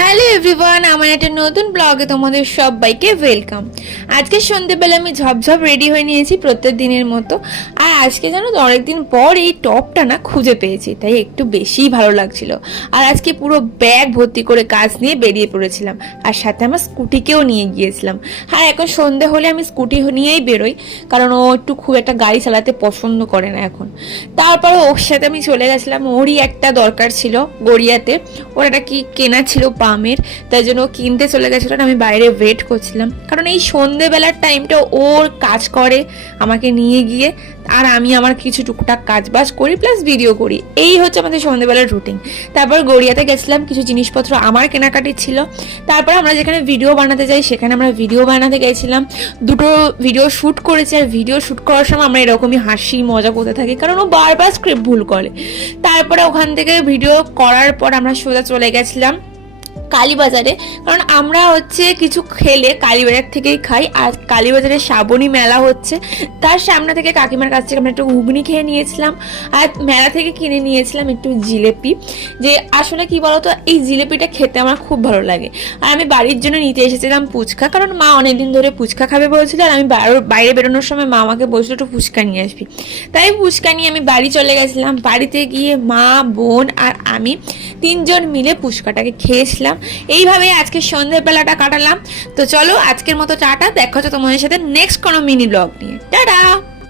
Hello everyone, আমার একটা নতুন ব্লগে তোমাদের সবাইকে ওয়েলকাম। আজকে সন্ধ্যেবেলা আমি ঝপঝপ রেডি হয়ে নিয়েছি প্রত্যেক দিনের মতো। আর আজকে জানো তো অনেকদিন পর এই টপটা না খুঁজে পেয়েছি, তাই একটু বেশিই ভালো লাগছিল। আর আজকে পুরো ব্যাগ ভর্তি করে কাজ নিয়ে বেরিয়ে পড়েছিলাম, আর সাথে আমার স্কুটিকেও নিয়ে গিয়েছিলাম। হ্যাঁ, এখন সন্ধে হলে আমি স্কুটি নিয়েই বেরোই, কারণ ও একটু খুব একটা গাড়ি চালাতে পছন্দ করে না এখন। তারপর ওর সাথে আমি চলে গেছিলাম, ওরই একটা দরকার ছিল গড়িয়াতে, ওর একটা কি কেনা ছিল পামের, তাই জন্য কিনতে চলে গেছিলো। আমি বাইরে ওয়েট করছিলাম, কারণ এই সন্ধেবেলার টাইমটা ওর কাজ করে আমাকে নিয়ে গিয়ে, আর আমি আমার কিছু টুকটাক কাজ বাজ করি প্লাস ভিডিও করি। এই হচ্ছে আমাদের সন্ধেবেলার রুটিন। তারপর গড়িয়াতে গেছিলাম, কিছু জিনিসপত্র আমার কেনাকাটি ছিল। তারপর আমরা যেখানে ভিডিও বানাতে যাই সেখানে আমরা ভিডিও বানাতে গেছিলাম, দুটো ভিডিও শ্যুট করেছি। আর ভিডিও শ্যুট করার সময় আমরা এরকমই হাসি মজা করতে থাকি, কারণ ও বারবার স্ক্রিপ্ট ভুল করে। তারপরে ওখান থেকে ভিডিও করার পর আমরা সোজা চলে গেছিলাম কালীবাজারে, কারণ আমরা হচ্ছে কিছু খেলে কালীবাজার থেকেই খাই। আর কালীবাজারে শ্রাবণী মেলা হচ্ছে, তার সামনে থেকে কাকিমার কাছ থেকে আমরা একটু ঘুগনি খেয়ে নিয়েছিলাম। আর মেলা থেকে কিনে নিয়েছিলাম একটু জিলেপি। যে আসলে কি বলতো, এই জিলেপিটা খেতে আমার খুব ভালো লাগে। আর আমি বাড়ির জন্য নিতে এসেছিলাম ফুচকা, কারণ মা অনেকদিন ধরে ফুচকা খাবে বলছিল। আর আমি বাইরে বেরোনোর সময় মা আমাকে বলছিল একটু ফুচকা নিয়ে আসবি, তাই ফুচকা নিয়ে আমি বাড়ি চলে গেছিলাম। বাড়িতে গিয়ে মা, বোন আর আমি তিনজন মিলে ফুচকাটাকে খেয়েছিলাম। এইভাবে আজকে সন্ধ্যেবেলাটা কাটালাম। তো চলো আজকের মতো টাটা, দেখা হচ্ছে তোমাদের সাথে নেক্সট কোনো মিনি ব্লগ নিয়ে। টাটা।